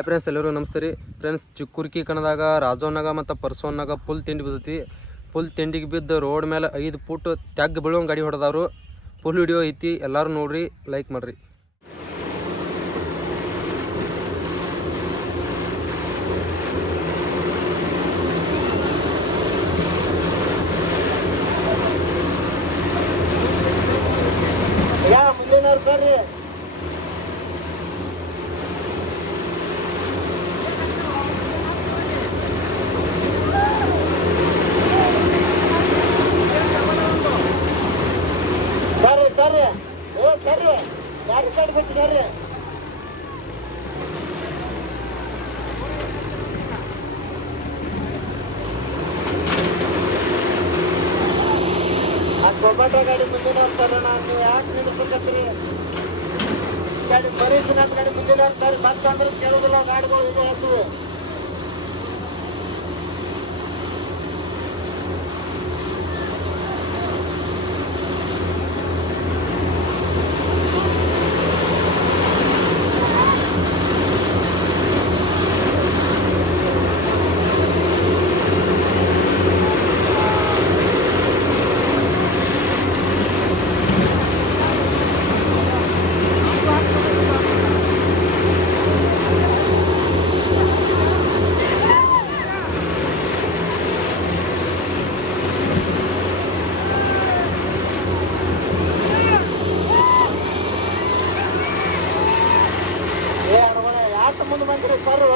Hi friends, ಎಲ್ಲರೂ ನಮಸ್ತೆ ರೀ ಫ್ರೆಂಡ್ಸ್. ಚಿಕ್ಕುರ್ಕಿ ಕಣದಾಗ ರಾಜವನ್ನಾಗ ಮತ್ತು ಪರ್ಸವನ್ನಾಗ ಫುಲ್ ತಿಂಡಿ ಬಿದ್ದೈತಿ. ಫುಲ್ ತಿಂಡಿಗೆ ಬಿದ್ದು ರೋಡ್ ಮೇಲೆ 5 ಫುಟ್ ತೆಗ್ ಬೀಳುವಂಗೆ ಗಾಡಿ ಹೊಡೆದವ್ರು. ಫುಲ್ ವಿಡಿಯೋ ಐತಿ, ಎಲ್ಲರೂ ನೋಡ್ರಿ, ಲೈಕ್ ಮಾಡಿರಿ. ಮುಂದಿನವ್ರು ಬರ್ರಿ. ಬರ್ರಿ ಬರ್ರಿ, ಗಾಡಿ ಸೈಡ್ ಬಿಟ್ಟು ಬರ್ರಿ. ಆ ಗೊಬ್ಬರ ಗಾಡಿ ಮುಂದಿನವ್ರು ತರೋಣ, ನೀವು ಯಾಕೆ ನಿಲ್ಲಿಸ್ಬೇಕತ್ರಿ? ಗಾಡಿ ಬರೀಸಿನ ಗಾಡಿ ಮುಂದಿನವ್ರು ಸರಿ ಬಂತಂದ್ರೆ ಕೇಳೋದಿಲ್ಲ, ಗಾಡಿಗಳು ಇದು ಹೇಳ್ತೀವಿ. ಮುಂದೆ ಬಂದ್ರಿ ಕರು,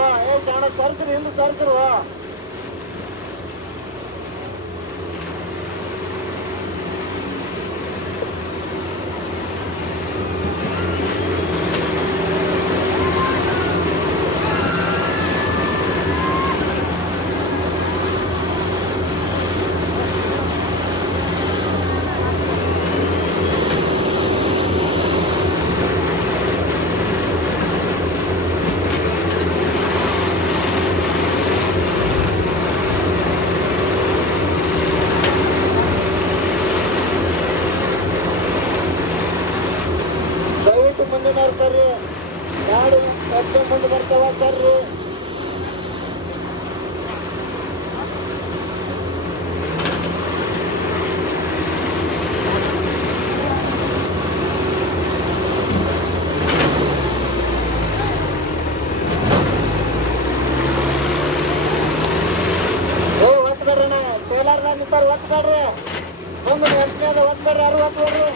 ಜಾಣ ಕರ್ದ್ರಿ, ಹಿಂದೆ ಕರ್ದ್ರು. ಮುಂದಿನವ್ರು ಬರ್ರಿ, ಗಾಡಿ ಮತ್ತೆ ಮುಂದೆ ಬರ್ತಾವ ಬರ್ರಿ. ಒತ್ತು ಬರ್ರಿ, ಟೇಲರ್ನಾಗ ನಿಂತಾರ, ಒತ್ತು ಬರ್ರಿ. ಮುಂದೆ ಎಂಟನೇದ ಒತ್ತು ಬರ್ರಿ, 60 ಬರ್ರಿ.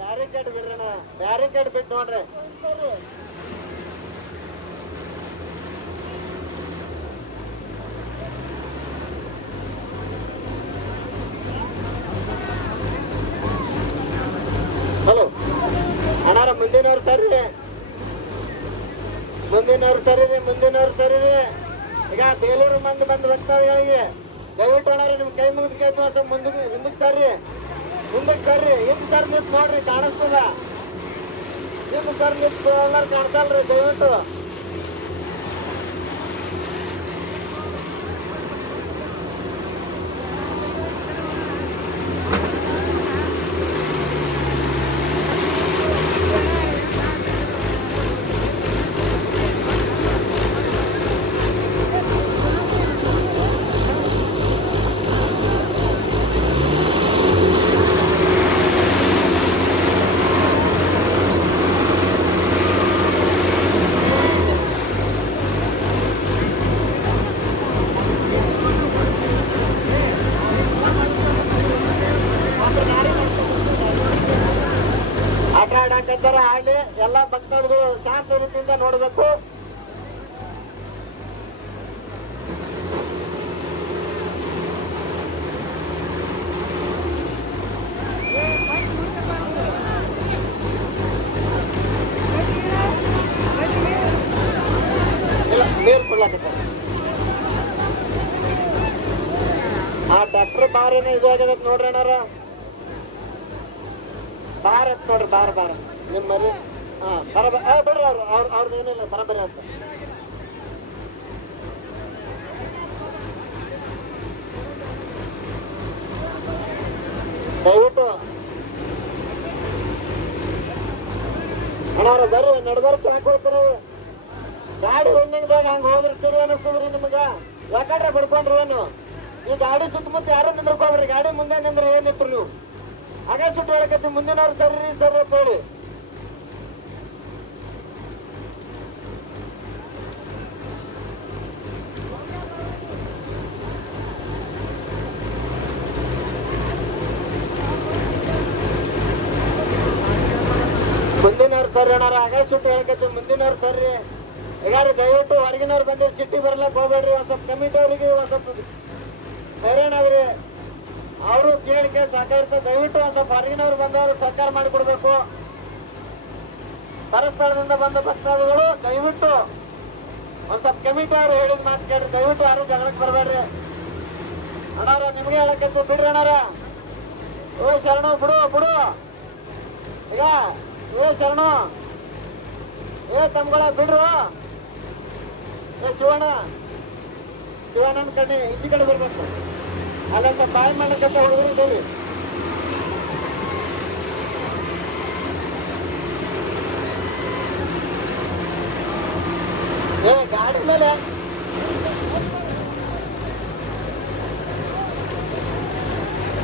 ಬ್ಯಾರಿಕೇಡ್ ಬಿಡ್ರಿ, ಬ್ಯಾರಿಕೇಡ್ ಬಿಟ್ಟು ನೋಡ್ರಿ. ಹಲೋ ಅಣ್ಣಾರ, ಮುಂದಿನವ್ರು ಸರಿ, ಮುಂದಿನವ್ರು ಸರಿರಿ, ಮುಂದಿನವ್ರು ಸರಿರಿ. ಈಗ ಬೇಲೂರು ಮಂದಿ ಬಂದು ಬರ್ತಾವೆ. ದಯವಿಟ್ಟು ಅಣ್ಣಾರ, ನಿಮ್ ಕೈ ಮುಗಿದ ಕೇಳ್ತು, ಮುಂದಕ್ಕೆ ಹಿಂದಕ್ಕೆ ತರ್ರಿ, ಮುಂದಕ್ಕೆ ತರ್ರಿ. ಹಿಂದೆ ಸರ್ ನಿಂತು ನೋಡ್ರಿ, ಕಾಣಿಸ್ತದ. ಹಿಂದೆ ಸರ್ ನಿಂತು ಎಲ್ಲರೂ ಕಾಣ್ತಲ್ರಿ, ದಯವಿಟ್ಟು. ಆಡಾಕತ್ತಾರ, ಆಡಿ ಎಲ್ಲ ಭಕ್ತರು ಶಾಂತ ರೀತಿಯಿಂದ ನೋಡಬೇಕು. ಮೇಲ್ ಕೊಡ್ಲಾಕತ್ತ ಆ ಡಾಕ್ಟರ್ ಬಾರ್ ಏನೋ ಇದು ಆಗ್ಯದ ನೋಡ್ರಿ ಅಣ್ಣಾರ ಬಾರ್ ಅಂತ ನೋಡ್ರಿ ಬಾರ್ ನಿಮ್ಮ ಮರಿ ಹಾ ಬಿಡ್ರಿ ಅವ್ರದ್ದು ಏನಿಲ್ಲ ಬರಬರಿ ಅಂತ ದಯವಿಟ್ಟು ಅಣ್ಣಾರ ಬರ್ರಿ ನಡ್ಬರ್ಕ್ ಹಾಕೊಳ್ತಾರ ಗಾಡಿ ರನ್ನಿಂಗ್ದಾಗ ಹಂಗ ಹೋದ್ರಿ ಅನಿಸ್ತದ್ರಿ ನಿಮಗ ಯಾಕಂದ್ರೆ ಬಡ್ಕೊಂಡ್ರಿ ಏನು ಈ ಗಾಡಿ ಸುತ್ತಮುತ್ತ ಯಾರು ನಿಂದ್ರಕೋಬ್ರಿ ಗಾಡಿ ಮುಂದೆ ನಿಂದ್ರೆ ಏನಿತ್ತು ನೀವು ಹಾಗೆ ಸುಟ್ಟು ಹೇಳಕತ್ತಿ ಮುಂದಿನವ್ರು ಸರ್ರಿ ಸರ್ ಅಂತ ಹೇಳಿ ಮುಂದಿನವ್ರು ಸರ್ರಿ ಅಣ್ಣಾರ ಹಾಗೆ ಸುಟ್ಟು ಹೇಳಕತ್ತಿ ಮುಂದಿನವ್ರು ಸರ್ರಿ ಈಗ ದಯವಿಟ್ಟು ಹೊರಗಿನವ್ರು ಬಂದ್ರೆ ಚಿಟ್ಟಿ ಬರ್ಲಕ್ ಹೋಗ್ಬೇಡ್ರಿ ಒಂದ್ ಸ್ವಲ್ಪ ಕಮಿಟಿ ಅವ್ರಿಗೆ ಒಂದ್ ಸ್ವಲ್ಪ ಹೈರಾಣ ಆಗ್ರಿ ಅವರು ಕೇಳಿಕೆ ಸಹಕರಿಸ ದಯವಿಟ್ಟು ಒಂದ್ ಸ್ವಲ್ಪ ಹೊರಗಿನವ್ರು ಬಂದವರು ಸರ್ಕಾರ ಮಾಡಿಕೊಡ್ಬೇಕು ಪರಸ್ಪರದಿಂದ ಬಂದ ಭಕ್ತಾದಿಗಳು ದಯವಿಟ್ಟು ಒಂದ್ ಸ್ವಲ್ಪ ಕಮಿಟಿ ಅವ್ರು ಹೇಳಿದ ಮಾತು ಕೇಳ್ರಿ ದಯವಿಟ್ಟು ಯಾರು ಜಗಳಕ್ಕೆ ಬರಬೇಡ್ರಿ ಅಣ್ಣಾರ ನಿಮ್ಗೆ ಹೇಳಕ್ಕೆ ಬಿಡ್ರಿ ಅಣ್ಣಾರ ಓ ಶರಣು ಬಿಡು ಈಗ ಏ ಶರಣು ಏ ತಮ್ಗಳ ಬಿಡ್ರು ಏ ಶಿವಣ್ಣನ ಕಣ್ಣಿ ಹಿಂದಿ ಕಡೆ ಬರ್ಬೇಕು ಅಲ್ಲಂತ ಬಾಯಿ ಮಾಡಕ್ಕಂತ ಹುಡುಗರು ಇದ್ದೀವಿ ಏ ಗಾಡಿ ಮೇಲೆ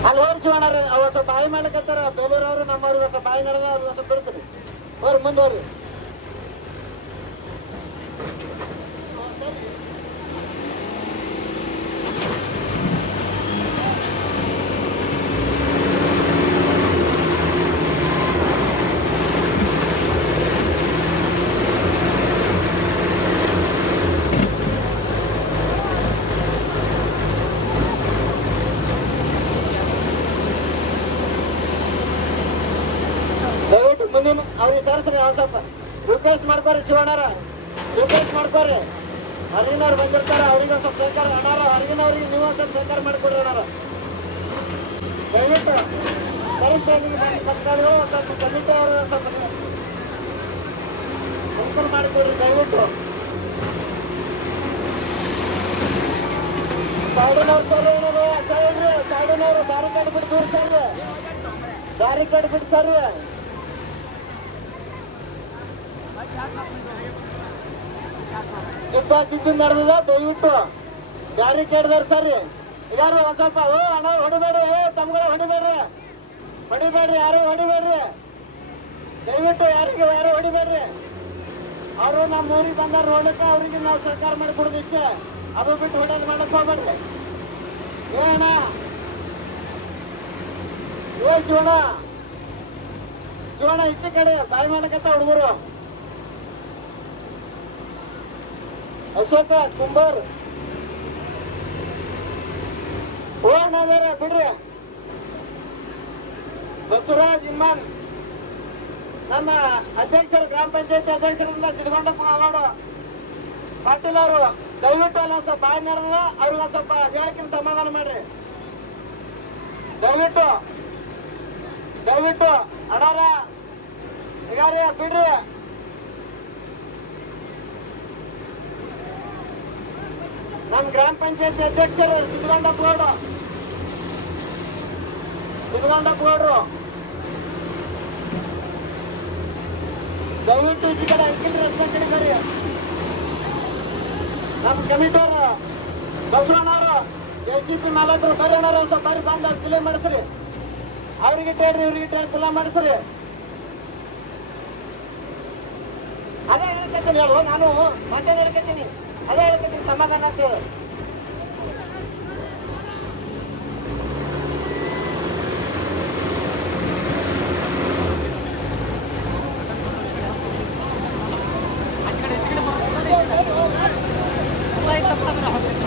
ಅಲ್ಲಿ ಹೋಗಿ ಶಿವಣ್ಣರು ಅವತ್ತು ಬಾಯಿ ಮಾಡಕತ್ತಾರ ಬೇಲೂರವರು ನಮ್ಮವ್ರು ಇವತ್ತು ಬಾಯಿ ನಡೆದ ಅವ್ರು ಇವತ್ತು ಬಿಡ್ತಾರೆ ಹೋರಿ ಮುಂದುವರಿ ಮುಂದಿನ ಅವ್ರಿಗೆ ತರಿಸ್ರಿ ಒಂದ್ ಸ್ವಲ್ಪ ರಿಕ್ವೆಸ್ಟ್ ಮಾಡ್ಕೋರಿ ಶಿವಣ್ಣರ ರಿಕ್ವೆಸ್ಟ್ ಮಾಡ್ಕೋರಿ ಹೊರಗಿನವ್ರು ಬಂದಿರ್ತಾರ ಅವ್ರಿಗೆ ಒಂದ್ ಸ್ವಲ್ಪ ಸಹಕಾರ ಅಣ್ಣಾರ ಹೊರಗಿನವ್ರಿಗೆ ನೀವು ಒಂದ್ ಸ್ವಲ್ಪ ಸಹಕಾರ ಮಾಡಿಕೊಡ್ರಿ ಅಣ್ಣಾರ ದಯವಿಟ್ಟು ಸರ್ಕಾರಗಳು ಒಂದ್ ಸ್ವಲ್ಪ ಕಮಿಟಿ ಅವರು ಒಂದ್ ಸ್ವಲ್ಪ ಅನುಕೂಲ ಮಾಡಿಕೊಡ್ರಿ ದಯವಿಟ್ಟು ಸೈಡಿನವ್ರು ಬ್ಯಾರಿಕೇಡ್ ಬಿಟ್ಟು ದೂರ್ತಾರ್ರಿ ಬ್ಯಾರಿಕೇಡ್ ಬಿಡ್ತಾರ್ರಿ ಇದ್ದು ನಡೆದ ದಯವಿಟ್ಟು ಬ್ಯಾರಿಕೇಡ್ದಾರ ಸರಿ ಯಾರು ಒಂದ್ ಸ್ವಲ್ಪ ಅಣ್ಣ ಹೊಡಿಬೇಡ್ರಿ ತಮ್ಗಳ ಹೊಡಿಬೇಡ್ರಿ ಯಾರು ಹೊಡಿಬೇಡ್ರಿ ದಯವಿಟ್ಟು ಯಾರು ಹೊಡಿಬೇಡ್ರಿ ಅವರು ನಮ್ಮ ಊರಿಗೆ ಬಂದಾರ ನೋಡ್ಲಿಕ್ಕೆ ಅವ್ರಿಗೆ ನಾವು ಸಹಕಾರ ಮಾಡಿಕೊಡೋದು ಇಷ್ಟೇ ಅದು ಬಿಟ್ಟು ಹೊಡೆಯೋದು ಮಾಡಕ್ ಹೋಗ್ಬೇಡ್ರಿ ಏನ ಶಿವಣ್ಣ ಇಷ್ಟ ಕಡೆ ಬಾಯಿ ಮಾಡಕತ್ತ ಹುಡುಗರು ಅಶೋಕ ಕುಂಬಾರ್ ನಾವ್ಯಾರ ಬಿಡ್ರಿ ಬಸವರಾಜ್ ಇಮ್ಮಾನ್ ನಮ್ಮ ಅಧ್ಯಕ್ಷರು ಗ್ರಾಮ ಪಂಚಾಯತ್ ಅಧ್ಯಕ್ಷರಿಂದ ಸಿದ್ಧಗೊಂಡಪ್ಪ ಅವಾರ್ಡು ಪಾಟೀಲ್ ಅವರು ದಯವಿಟ್ಟು ಅಲ್ಲ ಸ್ವಲ್ಪ ಬಾಯಿ ನಡೆದ ಅವ್ರಿಗೆ ಒಂದ್ ಸ್ವಲ್ಪ ಹೇಳಕ್ಕಿಂತ ಸಮಾಧಾನ ಮಾಡ್ರಿ ದಯವಿಟ್ಟು ಅಣ್ಣಾರ ಈಗಾರಿ ಬಿಡ್ರಿ ನಮ್ಮ ಗ್ರಾಮ ಪಂಚಾಯತ್ ಅಧ್ಯಕ್ಷರು ಸಿದ್ಧಗೊಂಡಪ್ಪ ಗೌಡ್ರು ದಯವಿಟ್ಟು ಈ ಕಡೆ ಅಂಕಿತ ರಸ್ತೆ ಕಡೆ ಬರ್ರಿ ನಮ್ಮ ಕಮಿಟಿಯವರು ಬಸವಣ್ಣವರು SDP ಮಾಲಕರು ಬರ್ರಿ ಸ್ವಲ್ಪ ಬರ್ರಿ ಬಂದು ಫಿಲ್ ಮಾಡಿಸ್ರಿ ಅವ್ರಿಗೆ ಇಟ್ಟೇಳ್ರಿ ಇವ್ರಿಗೆ ಇಟ್ಟೇಳಿ ಫಿಲ್ ಮಾಡಿಸ್ರಿ ಅದೇ ಹೇಳ್ಕತ್ತೀನಿ ಅಲ್ವ ನಾನು ಮತ್ತೆ ಹೇಳ್ಕತ್ತೀನಿ ಅದೇ ಹೇಳ್ಕತ್ತೀನಿ ಸಮಾಧಾನ ಅಂತ ಹೇಳಿ Like the